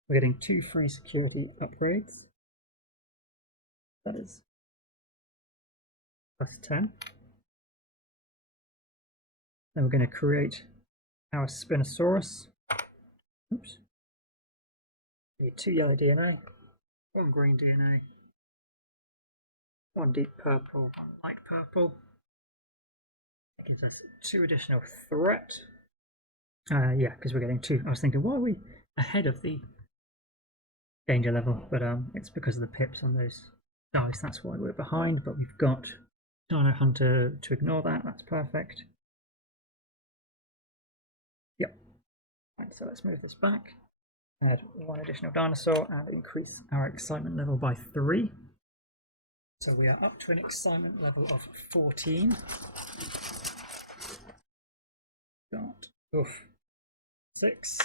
We're getting 2 free security upgrades. That is plus 10. Then we're going to create our Spinosaurus. Oops. We need 2 yellow DNA, 1 green DNA, 1 deep purple, 1 light purple. It gives us 2 additional threat. Yeah, because we're getting 2. I was thinking, why are we ahead of the danger level? But it's because of the pips on those dice. That's why we're behind. But we've got Dino Hunter to ignore that. That's perfect. Yep. Right, so let's move this back. Add 1 additional dinosaur and increase our excitement level by 3. So we are up to an excitement level of 14. Got 6,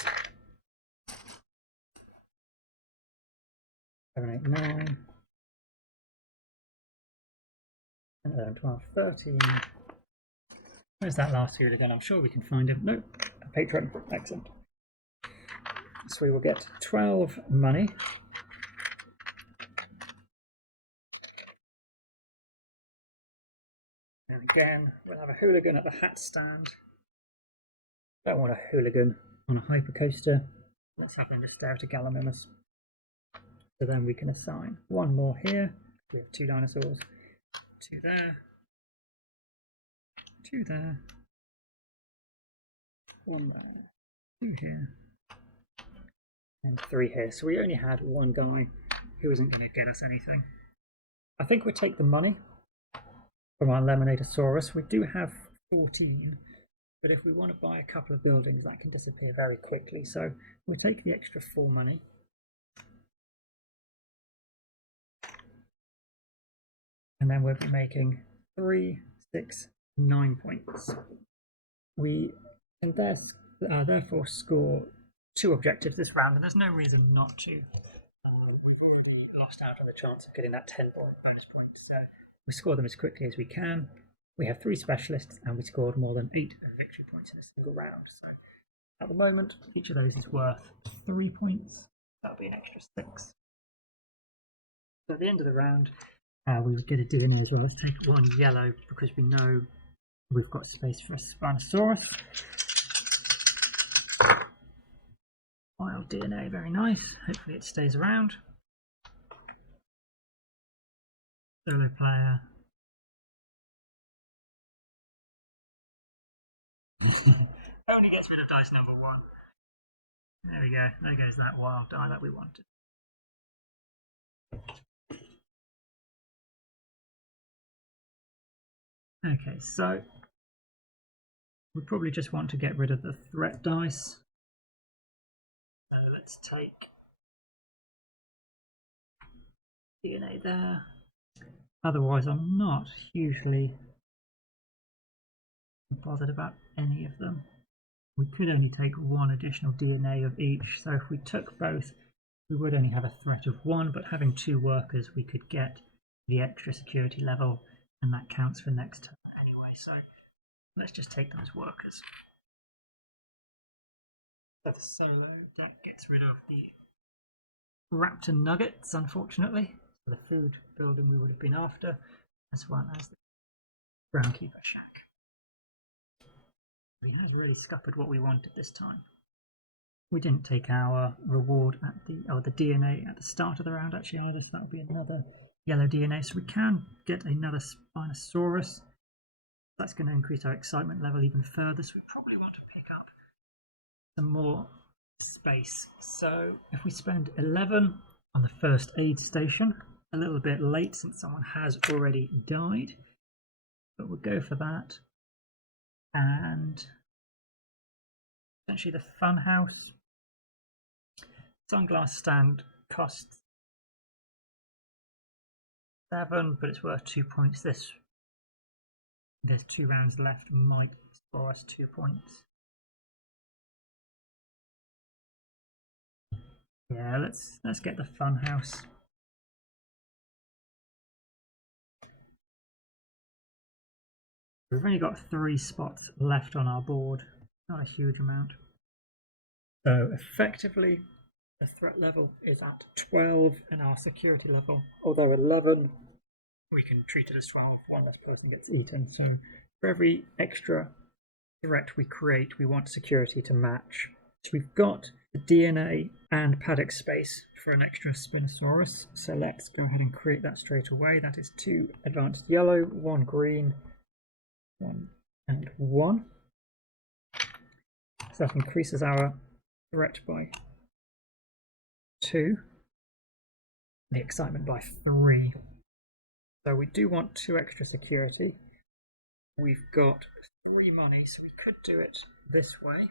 7, 8, 9, 10, 11, 12, 13. Where's that last hooligan? I'm sure we can find him. Nope, a patron. Excellent. So we will get 12 money. And again, we'll have a hooligan at the hat stand. Don't want a hooligan on a hypercoaster. Let's have them just stare at a Gallimimus. So then we can assign 1 more here. We have 2 dinosaurs. 2 there. 2 there. 1 there. 2 here. And 3 here. So we only had 1 guy who isn't going to get us anything. I think we'll take the money from our Lemonadosaurus. We do have 14. But if we want to buy a couple of buildings, that can disappear very quickly. So we'll take the extra 4 money. And then we'll be making 3, 6, 9 points. We can therefore score 2 objectives this round, and there's no reason not to. We've already lost out on the chance of getting that 10 bonus point. So we score them as quickly as we can. We have 3 specialists, and we scored more than 8 victory points in a single round. So at the moment, each of those is worth 3 points. That'll be an extra 6. So at the end of the round, we would get a DNA as well. Let's take 1 yellow because we know we've got space for a Spinosaurus. Wild DNA, very nice. Hopefully it stays around. Solo player. Only gets rid of dice number 1. There we go. There goes that wild die that we wanted. Okay, so we probably just want to get rid of the threat dice. So let's take DNA there. Otherwise, I'm not hugely bothered about any of them. We could only take 1 additional DNA of each, so if we took both, we would only have a threat of 1, but having 2 workers, we could get the extra security level, and that counts for next turn anyway, so let's just take them as workers. So the solo deck gets rid of the raptor nuggets, unfortunately, so the food building we would have been after, as well as the groundkeeper shack. He has really scuppered what we wanted this time. We didn't take our reward at the DNA at the start of the round actually either, so that'll be another yellow DNA. So we can get another Spinosaurus. That's going to increase our excitement level even further, so we probably want to pick up some more space. So if we spend 11 on the first aid station, a little bit late since someone has already died, but we'll go for that. And essentially the fun house sunglass stand costs 7, but it's worth 2 points. There's 2 rounds left, might score us 2 points. Yeah, let's get the fun house. We've only got 3 spots left on our board, not a huge amount. So effectively, the threat level is at 12 and our security level, although 11, we can treat it as 12, 1 less person gets eaten. So for every extra threat we create, we want security to match. So we've got the DNA and paddock space for an extra Spinosaurus. So let's go ahead and create that straight away. That is 2 advanced yellow, 1 green, 1 and 1. So that increases our threat by 2, the excitement by 3. So we do want 2 extra security. We've got 3 money, so we could do it this way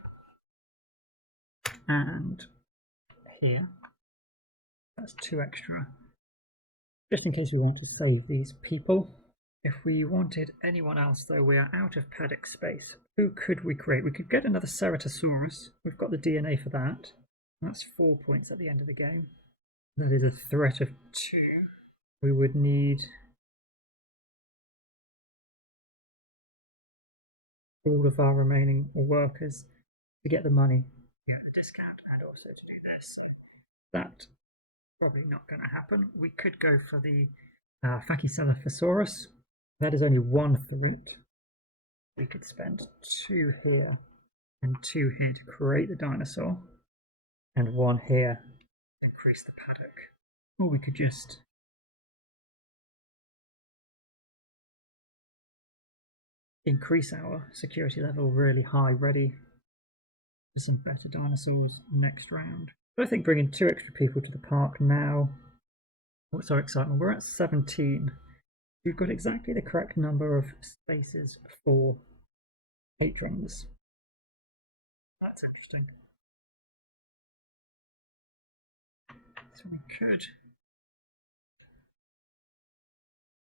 and here. That's 2 extra, just in case we want to save these people. If we wanted anyone else, though, we are out of paddock space. Who could we create? We could get another Ceratosaurus. We've got the DNA for that. That's 4 points at the end of the game. That is a threat of 2. We would need all of our remaining workers to get the money, get the discount, and also to do this. So that's probably not going to happen. We could go for the Pachycephalosaurus. That is only 1 threat. We could spend 2 here and 2 here to create the dinosaur, and 1 here to increase the paddock. Or we could just increase our security level really high, ready for some better dinosaurs next round. But I think bringing 2 extra people to the park now. What's our excitement? We're at 17. We've got exactly the correct number of spaces for patrons. That's interesting. So we could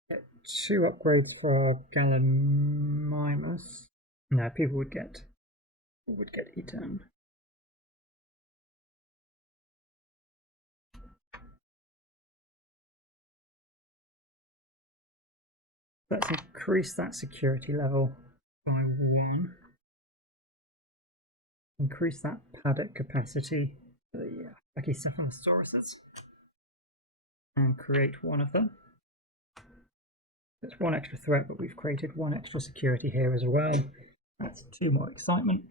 get 2 upgrades for Gallimimus. No, people would get eaten. Let's increase that security level by 1. Increase that paddock capacity for the Pachycephalosauruses and create 1 of them. That's 1 extra threat, but we've created 1 extra security here as well. That's 2 more excitement.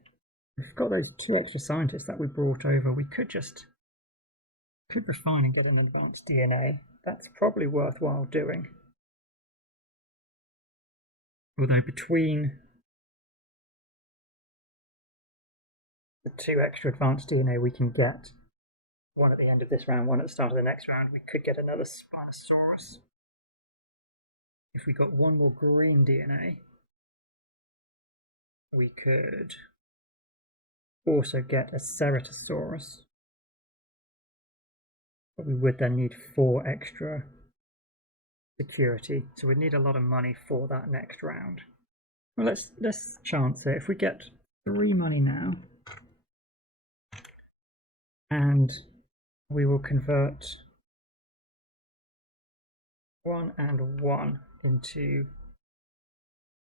We've got those 2 extra scientists that we brought over. We could refine and get an advanced DNA. That's probably worthwhile doing. Although between the 2 extra advanced DNA we can get, 1 at the end of this round, 1 at the start of the next round, we could get another Spinosaurus. If we got 1 more green DNA, we could also get a Ceratosaurus. But we would then need 4 extra security, so we'd need a lot of money for that next round. Well, let's chance it. If we get 3 money now, and we will convert 1 and 1 into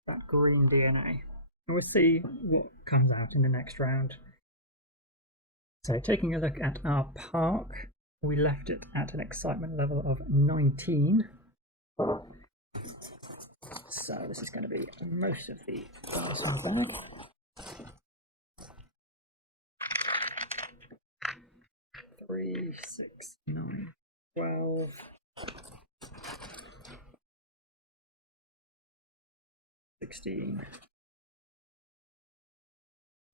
that green DNA, and we'll see what comes out in the next round. So taking a look at our park, we left it at an excitement level of 19. So this is going to be most of the dinosaur bag. Three, 6, 9, 12, 16,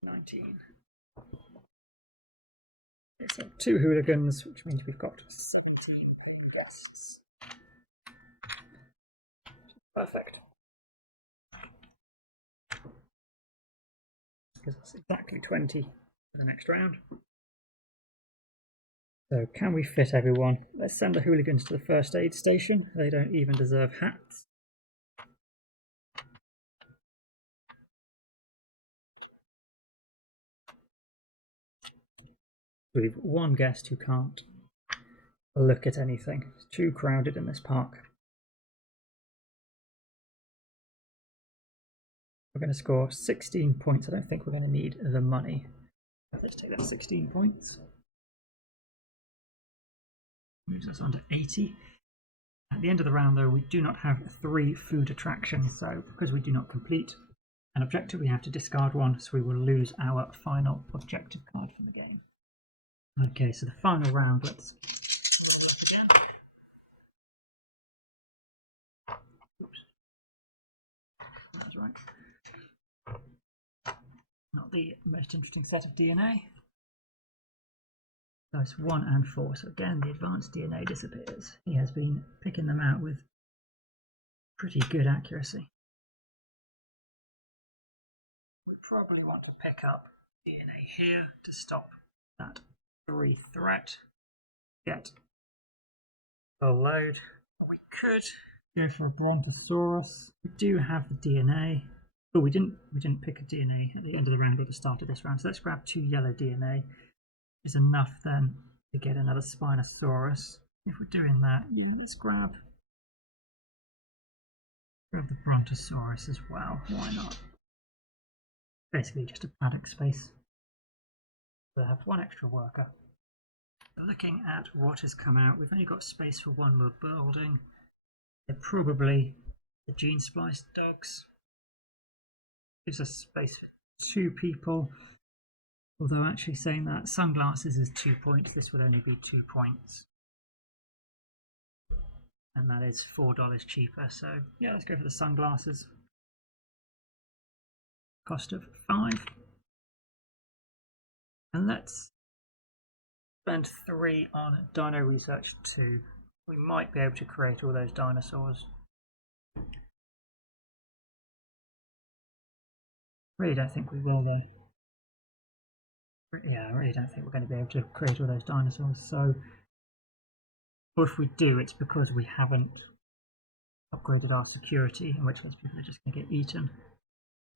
19. So 2 hooligans, which means we've got 17 guests. Perfect. Because it's exactly 20 for the next round. So can we fit everyone? Let's send the hooligans to the first aid station. They don't even deserve hats. We've 1 guest who can't look at anything. It's too crowded in this park. We're going to score 16 points. I don't think we're going to need the money. Let's take that 16 points. Moves us on to 80. At the end of the round, though, we do not have 3 food attractions, so because we do not complete an objective, we have to discard 1, so we will lose our final objective card from the game. Okay, so the final round, let's again. Oops. That's right. Not the most interesting set of DNA. Dice 1 and 4. So again, the advanced DNA disappears. He has been picking them out with pretty good accuracy. We probably want to pick up DNA here to stop that 3 threat. Get full load. We could go for a Brontosaurus. We do have the DNA. Oh, we didn't pick a DNA at the end of the round or the start of this round. So let's grab 2 yellow DNA. Is enough then to get another Spinosaurus. If we're doing that, yeah, let's grab the Brontosaurus as well. Why not? Basically just a paddock space. We'll have 1 extra worker. Looking at what has come out, we've only got space for 1 more building. They're probably the gene spliced dogs. Gives us space for 2 people. Although actually saying that, sunglasses is 2 points, this would only be 2 points. And that is $4 cheaper, so yeah, let's go for the sunglasses. Cost of 5. And let's spend 3 on Dino Research 2. We might be able to create all those dinosaurs. Really don't think we will though. Yeah, I really don't think we're going to be able to create all those dinosaurs. So, or if we do, it's because we haven't upgraded our security, in which case people are just going to get eaten.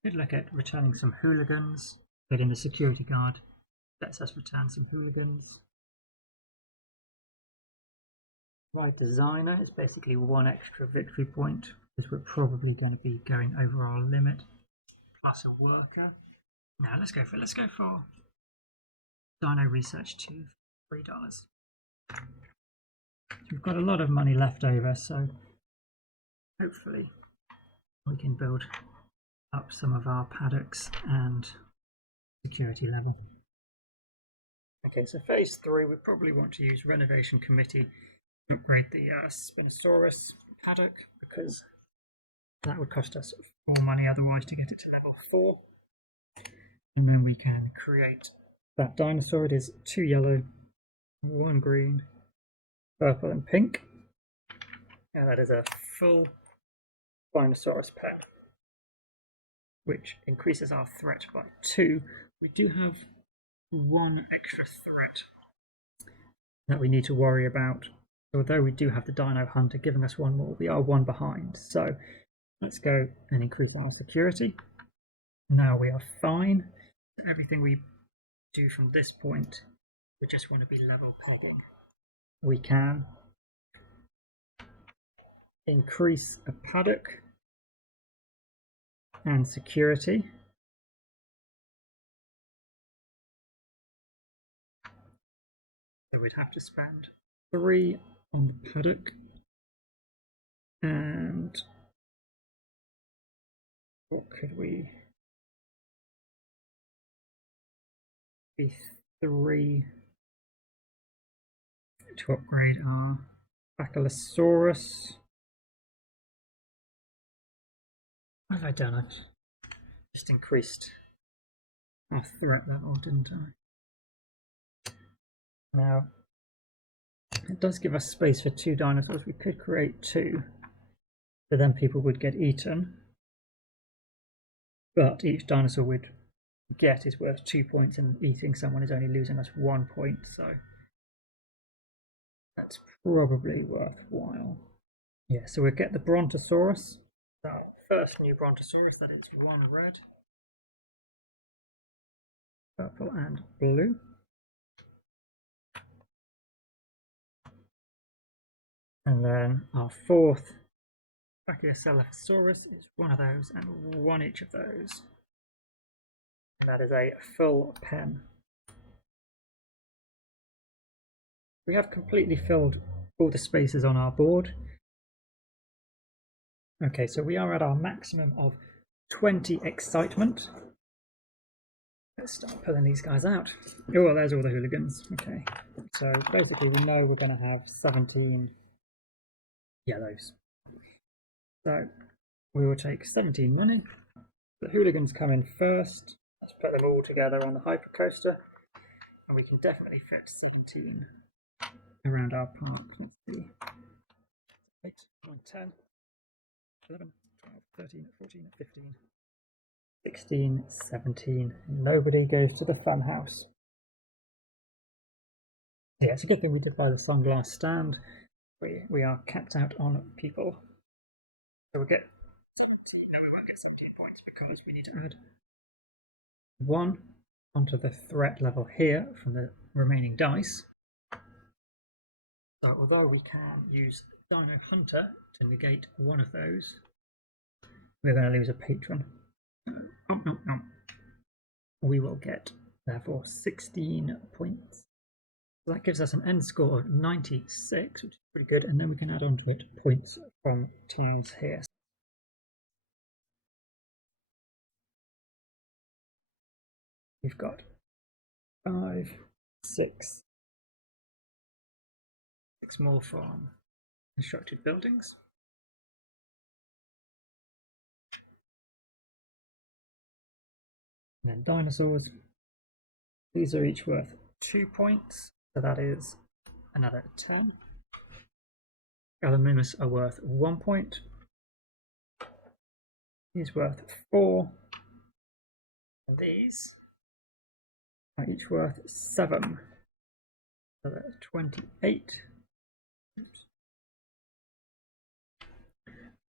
Could look at returning some hooligans. But in the security guard lets us return some hooligans. Ride designer is basically 1 extra victory point because we're probably going to be going over our limit. Plus a worker. Now let's go for Dino Research 2 for $3. So we've got a lot of money left over, so hopefully we can build up some of our paddocks and security level. Okay, so phase 3, we probably want to use Renovation Committee to upgrade the Spinosaurus paddock because that would cost us more money otherwise to get it to level 4. And then we can create that dinosaur. It is 2 yellow, 1 green, purple and pink. And that is a full Spinosaurus pen, which increases our threat by 2. We do have 1 extra threat that we need to worry about. Although we do have the Dino Hunter giving us 1 more, we are 1 behind. So let's go and increase our security. Now we are fine. Everything we do from this point, we just want to be level pegging. We can increase a paddock and security. So we'd have to spend 3 on the paddock and what could we be 3 to upgrade our Bachylosaurus. What have I done? I've just increased our threat level, didn't I? Now, it does give us space for 2 dinosaurs. We could create 2, but then people would get eaten. But each dinosaur we'd get is worth 2 points, and eating someone is only losing us 1 point, so that's probably worthwhile. Yeah, so we'll get the Brontosaurus. Our first new Brontosaurus, that is 1 red, purple and blue. And then our 4th Brachiocephalosaurus is 1 of those and 1 each of those. And that is a full pen. We have completely filled all the spaces on our board. Okay, so we are at our maximum of 20 excitement. Let's start pulling these guys out. Oh, well, there's all the hooligans. Okay, so basically we know we're going to have 17 yellows. So we will take 17 money. The hooligans come in first. Let's put them all together on the hypercoaster. And we can definitely fit 17 around our park. Let's see. 8, 9, 10, 11, 12, 13, 14, 15, 16, 17. Nobody goes to the fun house. Yeah, it's a good thing we did buy the sunglass stand. We are capped out on people. So we'll get 17. No, we won't get 17 points because we need to add 1 onto the threat level here from the remaining dice. So although we can use Dino Hunter to negate one of those, we're going to lose a patron. We will get, therefore, 16 points. So that gives us an end score of 96, which is pretty good, and then we can add on to it points from tiles here. We've got 5, 6 more from constructed buildings. And then dinosaurs. These are each worth 2 points, so that is another 10. Other mimics are worth 1 point. These worth 4. And these are each worth 7. So that's 28. Oops.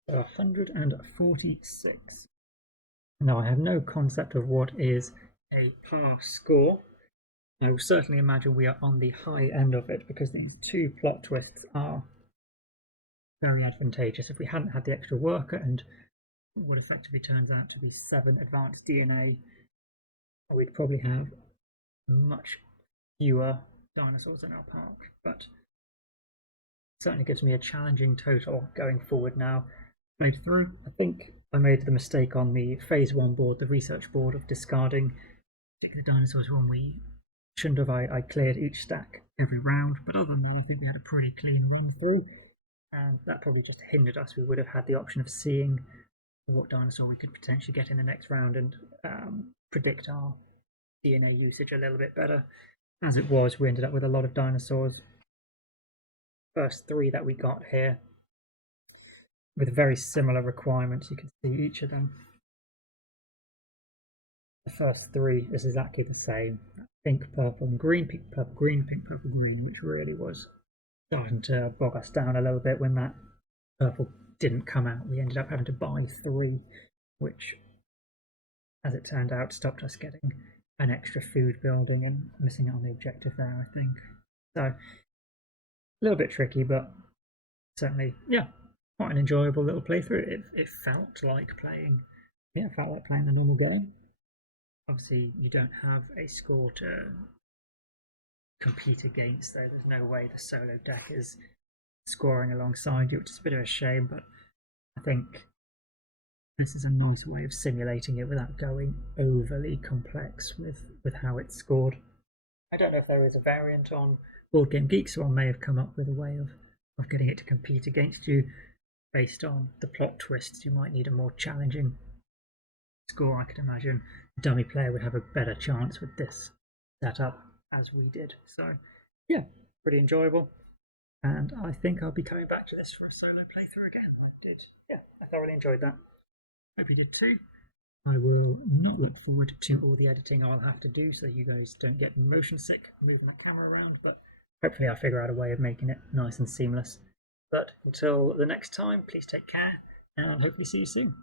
So 146. Now I have no concept of what is a par score. I will certainly imagine we are on the high end of it because the 2 plot twists are very advantageous. If we hadn't had the extra worker and what effectively turns out to be 7 advanced DNA, we'd probably have much fewer dinosaurs in our park. But it certainly gives me a challenging total going forward now. Made through. I think I made the mistake on the phase 1 board, the research board, of discarding the dinosaurs when we shouldn't have. I cleared each stack every round, but other than that, I think we had a pretty clean run through, and that probably just hindered us. We would have had the option of seeing what dinosaur we could potentially get in the next round and predict our DNA usage a little bit better. As it was, we ended up with a lot of dinosaurs. First 3 that we got here with very similar requirements. You can see each of them. The first 3 is exactly the same. Pink, purple, and green. Pink, purple, green, pink, purple, green, which really was starting to bog us down a little bit when that purple didn't come out. We ended up having to buy 3, which, as it turned out, stopped us getting an extra food building and missing out on the objective there, I think. So, a little bit tricky, but certainly, yeah, quite an enjoyable little playthrough. It felt like playing, the normal game. Obviously, you don't have a score to compete against, though. There's no way the solo deck is scoring alongside you, which is a bit of a shame, but I think this is a nice way of simulating it without going overly complex with how it's scored. I don't know if there is a variant on Board Game Geek, so I may have come up with a way of getting it to compete against you based on the plot twists. You might need a more challenging score, I could imagine. A dummy player would have a better chance with this setup as we did. So yeah, pretty enjoyable, and I think I'll be coming back to this for a solo playthrough again. I thoroughly enjoyed that. Hope you did too. I will not look forward to all the editing I'll have to do so you guys don't get motion sick moving that camera around, but hopefully I'll figure out a way of making it nice and seamless. But until the next time, please take care, and I'll hopefully see you soon.